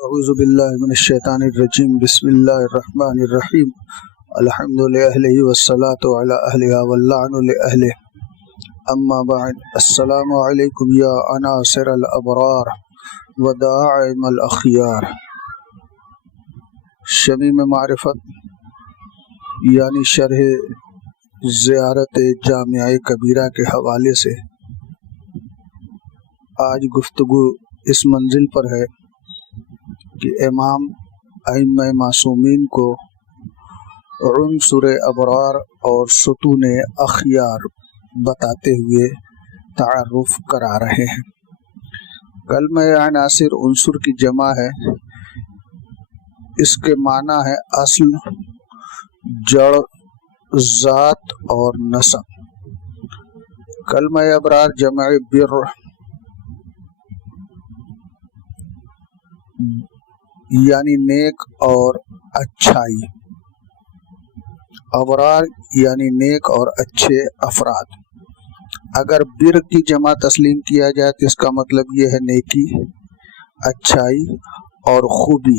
اعوذ باللہ من الشیطان الرجیم بسم اللہ الرحمن الرحیم الحمد للہ والصلاة علی اہلہ واللعن لأہلہ اما بعد السلام علیکم یا عناصر الابرار وداعم الاخیار۔ شمیم معرفت یعنی شرح زیارت جامعہ کبیرہ کے حوالے سے آج گفتگو اس منزل پر ہے کہ امام ائمہ معصومین کو عنصر ابرار اور ستون اخیار بتاتے ہوئے تعارف کرا رہے ہیں۔ کلمہ عناصر عنصر کی جمع ہے، اس کے معنی ہے اصل، جڑ، ذات اور نسب۔ کلمہ ابرار جمع بر یعنی نیک اور اچھائی، ابرار یعنی نیک اور اچھے افراد۔ اگر بر کی جمع تسلیم کیا جائے تو اس کا مطلب یہ ہے نیکی، اچھائی اور خوبی۔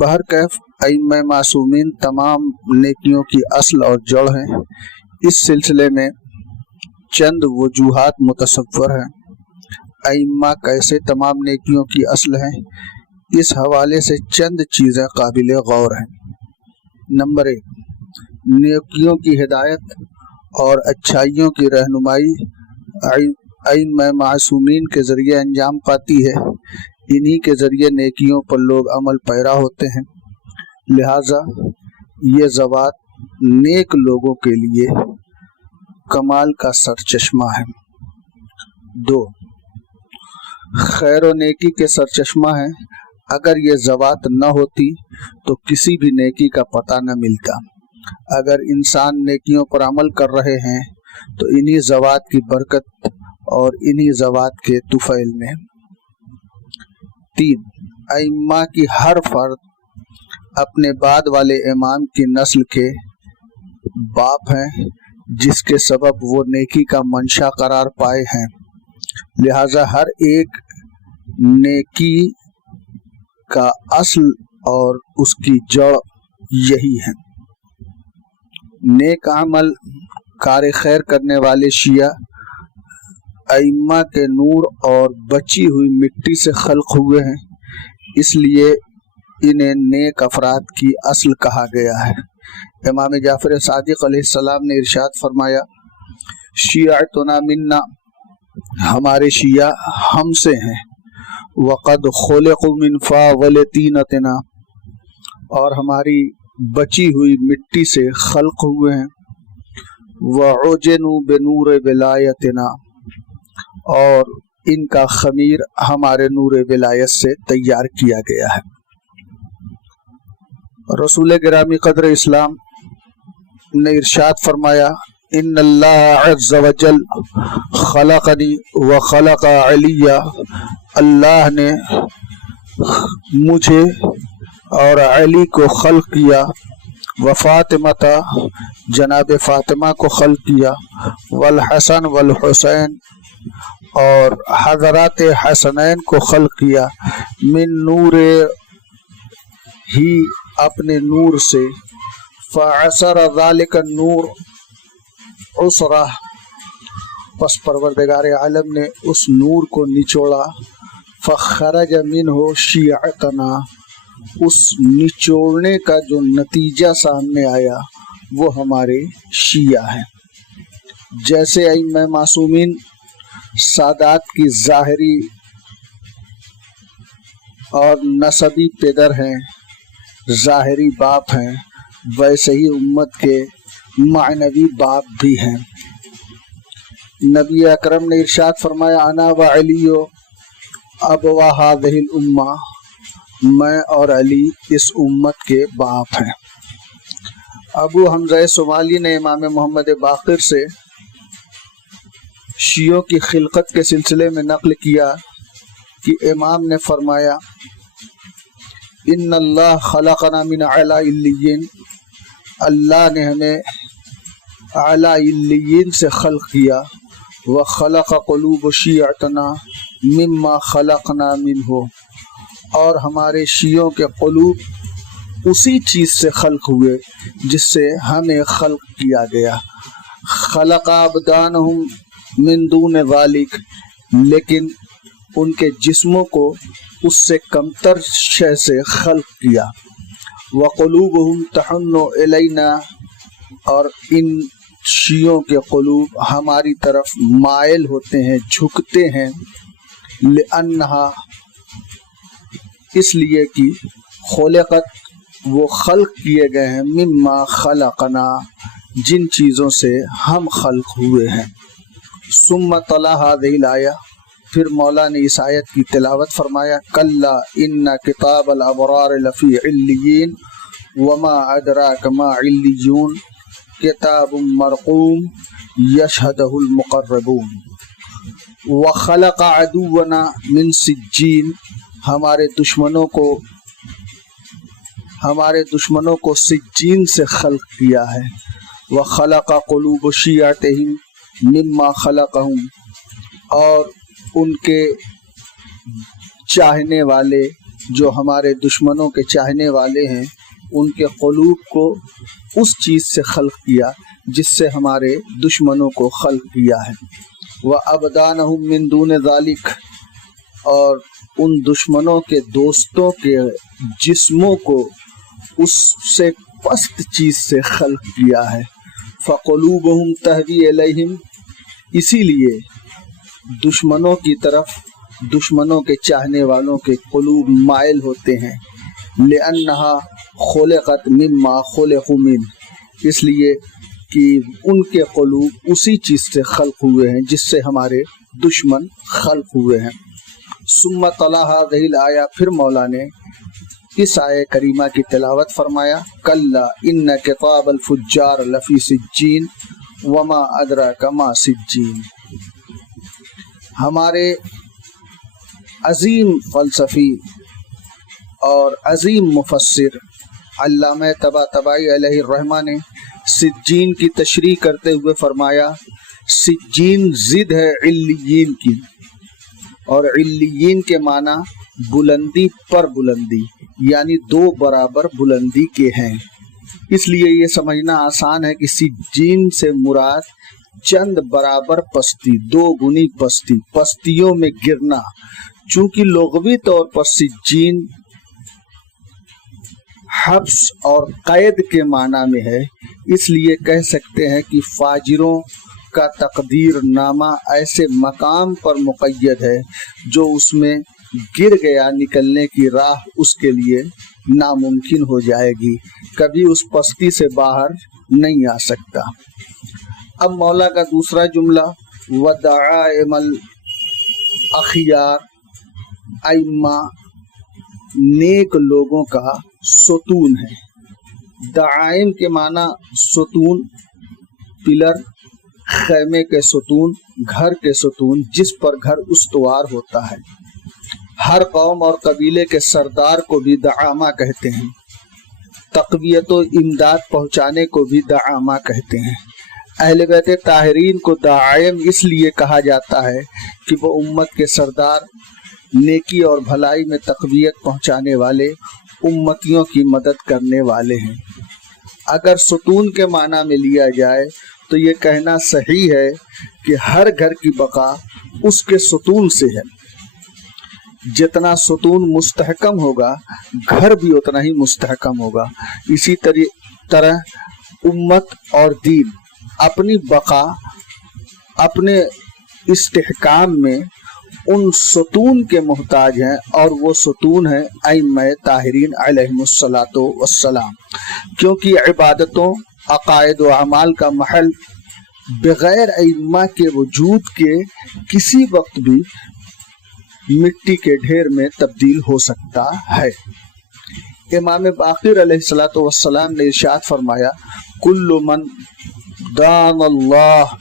بہرکیف ائمہ معصومین تمام نیکیوں کی اصل اور جڑ ہیں۔ اس سلسلے میں چند وجوہات متصور ہیں۔ ائمہ کیسے تمام نیکیوں کی اصل ہیں، اس حوالے سے چند چیزیں قابل غور ہیں۔ نمبر 1، نیکیوں کی ہدایت اور اچھائیوں کی رہنمائی ائمہ معصومین کے ذریعے انجام پاتی ہے۔ انہی کے ذریعے نیکیوں پر لوگ عمل پیرا ہوتے ہیں، لہذا یہ ذوات نیک لوگوں کے لیے کمال کا سرچشمہ ہے۔ 2، خیر و نیکی کے سرچشمہ ہیں۔ اگر یہ ذوات نہ ہوتی تو کسی بھی نیکی کا پتہ نہ ملتا۔ اگر انسان نیکیوں پر عمل کر رہے ہیں تو انہی ذوات کی برکت اور انہی ذوات کے طفیل میں۔ 3، ائمہ کی ہر فرد اپنے بعد والے امام کی نسل کے باپ ہیں، جس کے سبب وہ نیکی کا منشا قرار پائے ہیں، لہذا ہر ایک نیکی کا اصل اور اس کی جڑ یہی ہے۔ نیک عمل کار خیر کرنے والے شیعہ ائمہ کے نور اور بچی ہوئی مٹی سے خلق ہوئے ہیں، اس لیے انہیں نیک افراد کی اصل کہا گیا ہے۔ امام جعفر صادق علیہ السلام نے ارشاد فرمایا، شیعتنا منا، ہمارے شیعہ ہم سے ہیں، وقد خلقوا من فاضلتینتنا، اور ہماری بچی ہوئی مٹی سے خلق ہوئے ہیں، وعجنوا بنور ولایتنا، اور ان کا خمیر ہمارے نور ولایت سے تیار کیا گیا ہے۔ رسول گرامی قدر اسلام نے ارشاد فرمایا، ان اللہ عز وجل خلقنی وخلق علی، اللہ نے مجھے اور علی کو خلق کیا، وفاطمہ، جناب فاطمہ کو خلق کیا، والحسن والحسین، اور حضرات حسنین کو خلق کیا، من نور ہی، اپنے نور سے، فعصر ذالک النور عصرہ، پس پروردگار عالم نے اس نور کو نچوڑا، فخرج منہ شیعتنا، اس نچوڑنے کا جو نتیجہ سامنے آیا وہ ہمارے شیعہ ہیں۔ جیسے ائمہ معصومین سادات کی ظاہری اور نسبی پدر ہیں، ظاہری باپ ہیں، ویسے ہی امت کے معنوی باپ بھی ہیں۔ نبی اکرم نے ارشاد فرمایا، انا وعلی ابوا هذه الامہ، میں اور علی اس امت کے باپ ہیں۔ ابو حمزہ صومالی نے امام محمد باقر سے شیعوں کی خلقت کے سلسلے میں نقل کیا کہ امام نے فرمایا، ان اللہ خلقنا من اعلی علیین، اللہ نے ہمیں اعلی علیین سے خلق کیا، وخلق قلوب شیعتنا، مما خلقنا منہ، اور ہمارے شیعوں کے قلوب اسی چیز سے خلق ہوئے جس سے ہمیں خلق کیا گیا. خلق ابدانہم من دون ذالک، لیکن ان کے جسموں کو اس سے کمتر شے سے خلق کیا. وقلوبہم تحن الینا، اور ان شیعوں کے قلوب ہماری طرف مائل ہوتے ہیں، جھکتے ہیں. لأنہا، اس لیے کہ خلقت، وہ خلق کیے گئے ہیں، مما خلقنا، جن چیزوں سے ہم خلق ہوئے ہیں. ثم تلا هذه الآیہ، پھر مولا نے اس آیت کی تلاوت فرمایا. کلا ان کتاب الابرار لفی علیین وما ادراک ما علیون کتاب مرقوم یشہدہ المقربون. وخلق عدونا من سجین، ہمارے دشمنوں کو سجین سے خلق کیا ہے. وخلق قلوب شیعتہم مما خلقہم، اور ان کے چاہنے والے، جو ہمارے دشمنوں کے چاہنے والے ہیں، ان کے قلوب کو اس چیز سے خلق کیا جس سے ہمارے دشمنوں کو خلق کیا ہے. وَأَبْدَانَهُمْ مِن دُونِ ذَلِكَ، اور ان دشمنوں کے دوستوں کے جسموں کو اس سے پست چیز سے خلق کیا ہے. فَقُلُوبُهُمْ تَهْوِي إِلَيْهِمْ، اسی لیے دشمنوں کی طرف دشمنوں کے چاہنے والوں کے قلوب مائل ہوتے ہیں. لِأَنَّهَا خُلِقَتْ مِمَّا خُلِقُوا مِنْهُ، اس لیے کہ ان کے قلوب اسی چیز سے خلق ہوئے ہیں جس سے ہمارے دشمن خلق ہوئے ہیں. ثم تلا هذه الآیہ، پھر مولا نے اس آیہ کریمہ کی تلاوت فرمایا. کلا ان کتاب الفجار لفی سجین وما ادراک ما سجین. ہمارے عظیم فلسفی اور عظیم مفسر علامہ طباطبائی علیہ الرحمہ نے سجین کی تشریح کرتے ہوئے فرمایا، سجین ضد ہے علیین کی، اور علیین کے معنی بلندی پر بلندی، یعنی دو برابر بلندی کے ہیں. اس لیے یہ سمجھنا آسان ہے کہ سجین سے مراد چند برابر پستی، دو گنی پستی، پستیوں میں گرنا. چونکہ لغوی طور پر سجین حبس اور قید کے معنی میں ہے، اس لیے کہہ سکتے ہیں کہ فاجروں کا تقدیر نامہ ایسے مقام پر مقید ہے جو اس میں گر گیا، نکلنے کی راہ اس کے لیے ناممکن ہو جائے گی، کبھی اس پستی سے باہر نہیں آ سکتا. اب مولا کا دوسرا جملہ، ودعائم الاخیار، ائمہ نیک لوگوں کا ستون ہے. دعائم کے معنی ستون، پلر، خیمے کے ستون، گھر کے ستون، جس پر گھر استوار ہوتا ہے. ہر قوم اور قبیلے کے سردار کو بھی دعامہ کہتے ہیں. تقویت و امداد پہنچانے کو بھی دعامہ کہتے ہیں. اہل بیت طاہرین کو داعم اس لیے کہا جاتا ہے کہ وہ امت کے سردار، نیکی اور بھلائی میں تقویت پہنچانے والے، امتیوں کی مدد کرنے والے ہیں. اگر ستون کے معنی میں لیا جائے تو یہ کہنا صحیح ہے کہ ہر گھر کی بقا اس کے ستون سے ہے. جتنا ستون مستحکم ہوگا گھر بھی اتنا ہی مستحکم ہوگا. اسی طرح امت اور دین اپنی بقا، اپنے استحکام میں ان ستون کے محتاج ہیں، اور وہ ستون ہیں ائمہ طاہرین علیہم الصلاۃ والسلام. کیونکہ عبادتوں، عقائد و اعمال کا محل بغیر ائمہ کے وجود کے کسی وقت بھی مٹی کے ڈھیر میں تبدیل ہو سکتا ہے. امام باقر علیہ الصلوۃ والسلام نے ارشاد فرمایا، کل من دان اللہ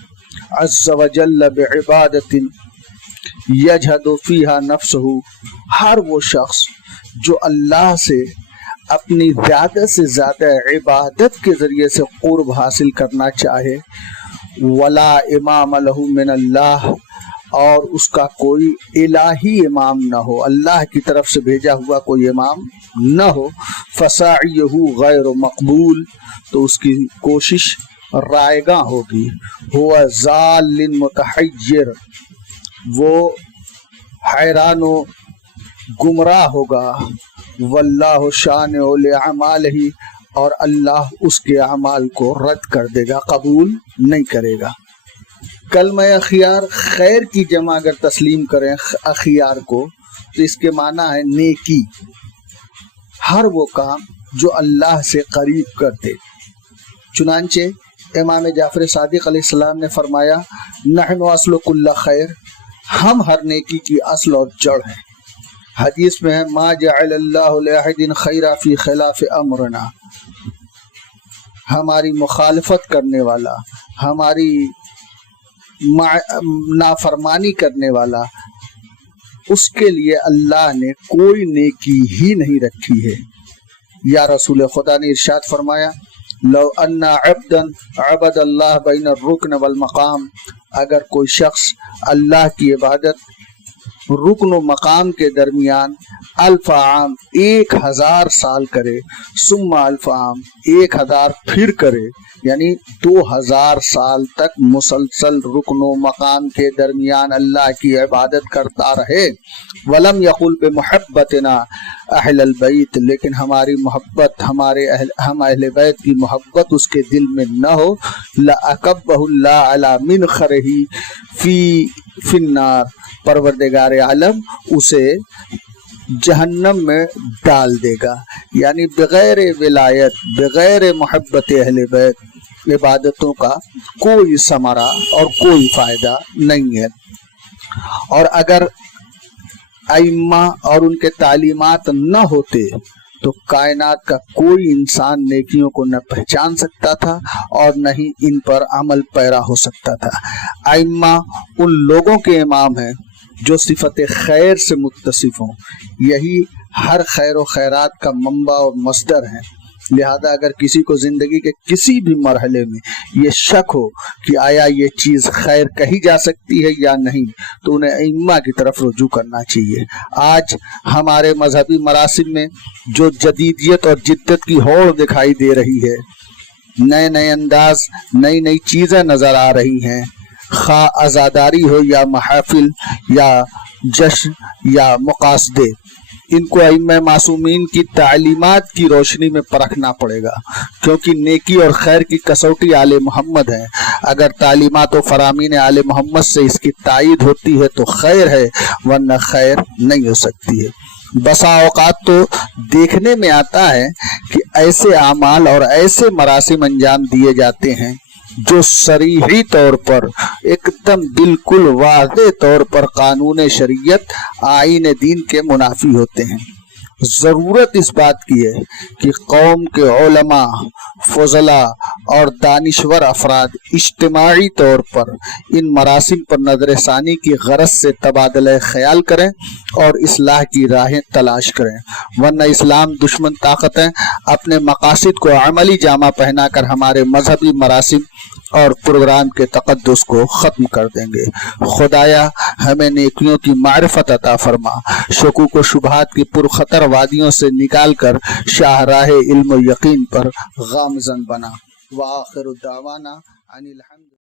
عز وجل بعبادت یجہد فیہا نفسہ، ہر وہ شخص جو اللہ سے اپنی زیادہ سے زیادہ عبادت کے ذریعے سے قرب حاصل کرنا چاہے، ولا امام لہ من اللہ، اور اس کا کوئی الہی امام نہ ہو، اللہ کی طرف سے بھیجا ہوا کوئی امام نہ ہو، فسعیہ غیر مقبول، تو اس کی کوشش رائگاں ہوگی، ہوا ضال متحیر، وہ حیران و گمراہ ہوگا، واللہ شانع لأعمالہ، اور اللہ اس کے اعمال کو رد کر دے گا، قبول نہیں کرے گا۔ کلمہ اخیار خیر کی جمع اگر تسلیم کریں اخیار کو تو اس کے معنی ہے نیکی، ہر وہ کام جو اللہ سے قریب کر دے۔ چنانچہ امام جعفر صادق علیہ السلام نے فرمایا نحن اصل کل خیر، ہم ہر نیکی کی اصل اور جڑ ہیں۔ حدیث میں ہے ما جعل اللہ لأحد خیرا فی خلاف امرنا، ہماری مخالفت کرنے والا، ہماری نافرمانی کرنے والا، اس کے لیے اللہ نے کوئی نیکی ہی نہیں رکھی ہے۔ یا رسول خدا نے ارشاد فرمایا لو ان عبدا عبد اللہ بین الرکن والمقام، اگر کوئی شخص اللہ کی عبادت رکن و مقام کے درمیان الف عام 1000 سال کرے، ثم الف عام 1000 پھر کرے، یعنی 2000 سال تک مسلسل رکن و مقام کے درمیان اللہ کی عبادت کرتا رہے، ولم یقل بمحبتنا اہل البیت، لیکن ہماری محبت، ہم اہل بیت کی محبت اس کے دل میں نہ ہو، لأکبہ اللہ علی منخرہ فی النار، پروردگار عالم اسے جہنم میں ڈال دے گا۔ یعنی بغیر ولایت، بغیر محبت اہل بیت عبادتوں کا کوئی ثمرہ اور کوئی فائدہ نہیں ہے۔ اور اگر ائمہ اور ان کے تعلیمات نہ ہوتے تو کائنات کا کوئی انسان نیکیوں کو نہ پہچان سکتا تھا اور نہ ہی ان پر عمل پیرا ہو سکتا تھا۔ ائمہ ان لوگوں کے امام ہیں جو صفت خیر سے متصف ہوں، یہی ہر خیر و خیرات کا منبع اور مصدر ہیں۔ لہذا اگر کسی کو زندگی کے کسی بھی مرحلے میں یہ شک ہو کہ آیا یہ چیز خیر کہی جا سکتی ہے یا نہیں، تو انہیں ائمہ کی طرف رجوع کرنا چاہیے۔ آج ہمارے مذہبی مراسم میں جو جدیدیت اور جدت کی ہوڑ دکھائی دے رہی ہے، نئے نئے انداز، نئی نئی چیزیں نظر آ رہی ہیں، خواہ عزاداری ہو یا محافل یا جشن یا مقاصدے، ان کو ائمہ معصومین کی تعلیمات کی روشنی میں پرکھنا پڑے گا، کیونکہ نیکی اور خیر کی کسوٹی آل محمد ہے۔ اگر تعلیمات و فرامین آل محمد سے اس کی تائید ہوتی ہے تو خیر ہے، ورنہ خیر نہیں ہو سکتی ہے۔ بسا اوقات تو دیکھنے میں آتا ہے کہ ایسے اعمال اور ایسے مراسم انجام دیے جاتے ہیں جو صریحی طور پر ایک دم بالکل واضح طور پر قانون شریعت، آئین دین کے منافی ہوتے ہیں۔ ضرورت اس بات کی ہے کہ قوم کے علماء، فضلاء اور دانشور افراد اجتماعی طور پر ان مراسم پر نظر ثانی کی غرض سے تبادلہ خیال کریں اور اصلاح کی راہیں تلاش کریں، ورنہ اسلام دشمن طاقتیں اپنے مقاصد کو عملی جامہ پہنا کر ہمارے مذہبی مراسم اور پروگرام کے تقدس کو ختم کر دیں گے۔ خدایا ہمیں نیکیوں کی معرفت عطا فرما، شکوک و شبہات کی پرخطر وادیوں سے نکال کر شاہراہ علم و یقین پر گامزن بنا۔ وآخر دعوانا ان الحمد